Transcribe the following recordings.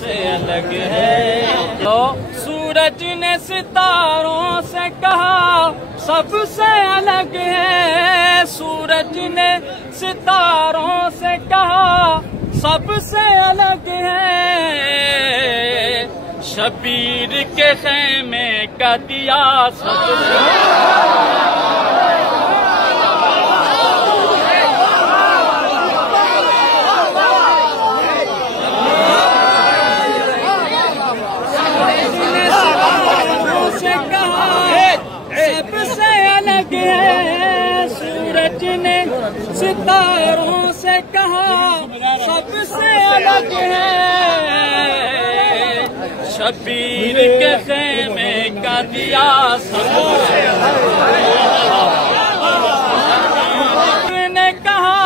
सबसे अलग है। तो सूरज ने सितारों से कहा सबसे अलग है, सूरज ने सितारों से कहा सबसे अलग है। शबीर के खेमे का दिया सबसे अलग है। सूरज ने सितारों से कहा सबसे अलग है। शबीर के खेमे का दिया सबसे ने कहा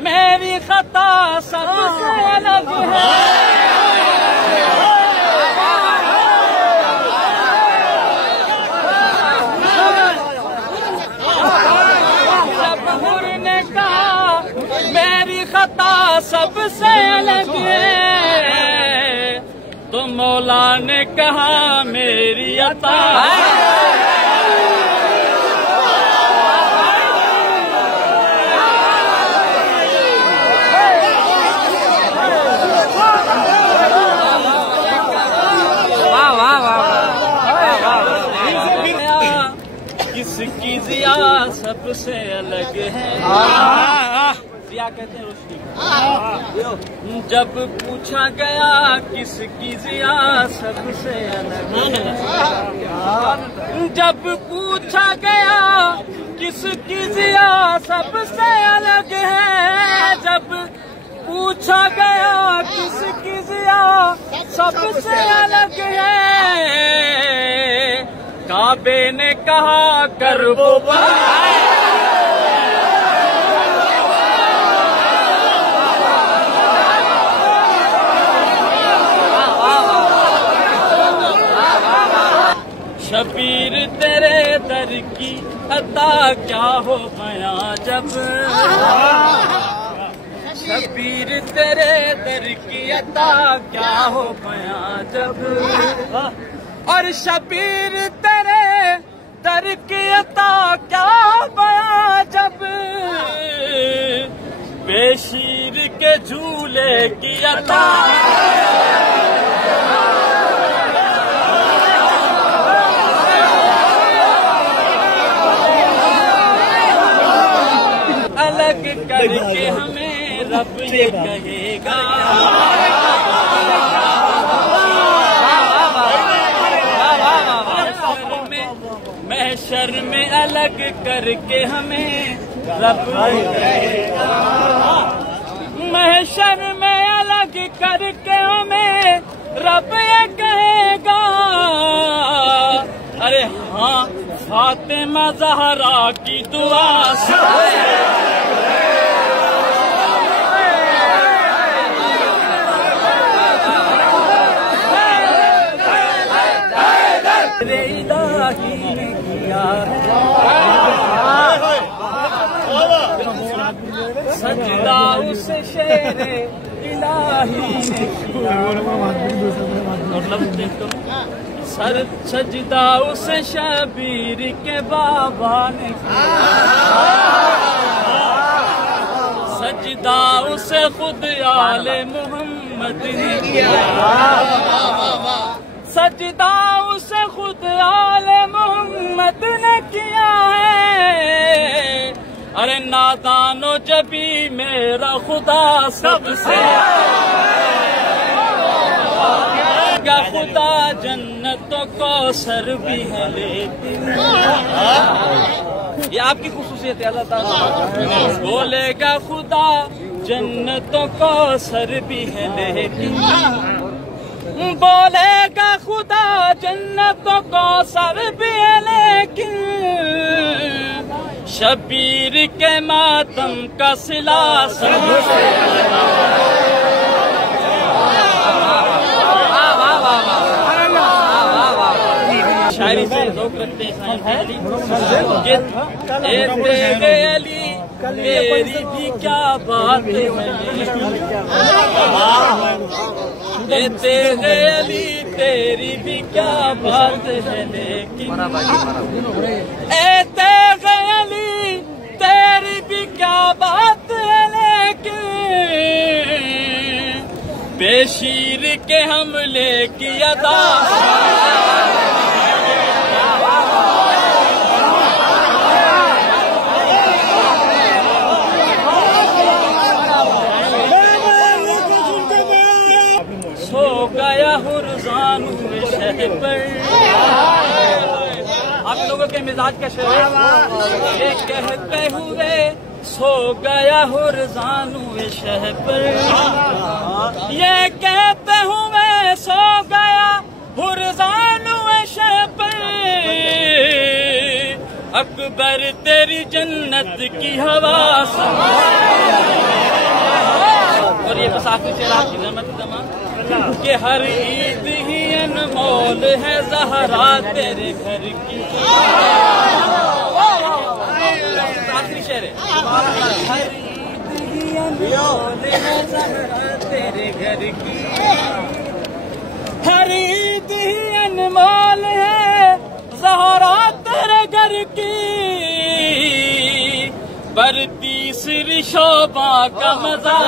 मेरी खता सबसे अलग है। मेरी खता सबसे अलग है, तो मौला ने कहा मेरी अता किसकी जिया सबसे अलग है। जिया कहते हैं रोशनी। जब पूछा गया किसकी जिया सबसे अलग है, जब पूछा गया किसकी जिया सबसे अलग है, जब पूछा गया किसकी जिया सबसे अलग है। काबे ने कहा कर वो शबीर तेरे दर की अता क्या हो गया जब, शबीर तेरे दर की अता क्या हो गया जब, और शबीर तेरे दर की अता क्या बया जब, बेशीर के झूले की अता अलग करके हमें रब ये कहेगा। महशर में अलग करके हमें रब कहेगा, महशर में अलग करके हमें रब ये कहेगा। अरे हाँ फातिमा ज़हरा की दुआ इलाही ने किया है, सजदा उस शेरे इलाही ने किया, सर सजदा उस शबीर के बाबा ने किया, सजदा उसे खुद आले मोहम्मद ने किया, सजदा उसे खुद आले मोहम्मद ने किया है। अरे नादानो जबी मेरा खुदा सबसे क्या खुदा जन्नतों को सर भी है लेकिन, ये आपकी खुसूसियत है अल्लाह ताला। बोलेगा खुदा जन्नतों को सर भी है लेकिन, बोलेगा खुदा जन्नतों को सर भी है लेकिन, शबीर के मातम का सिला सबसे शायरी से ज़ौक़ रखते हैं अली मेरी भी क्या बात है। ये तेरे अली तेरी भी क्या बात है लेकिन, ए तेरे अली तेरी भी क्या बात है लेकिन, बेशीर के हमले की अदा सो गया हुरजान शह पर। आप लोगों के मिजाज का शेर ये कहते हुए सो गया हुरजान शह पर, ये कहते हुए सो गया हुरजान शह पर, अकबर तेरी जन्नत की हवा और ये बस आखिरी शेर आपकी जन्नत दमा कि हर ईद ही अनमोल है ज़हरा तेरे घर की। आखिरी शेर है हर ईद ही अनमोल है ज़हरा तेरे घर की, हर ईद ही अनमोल है ज़हरा तेरे घर की, पर तीसरी शोभा का मजा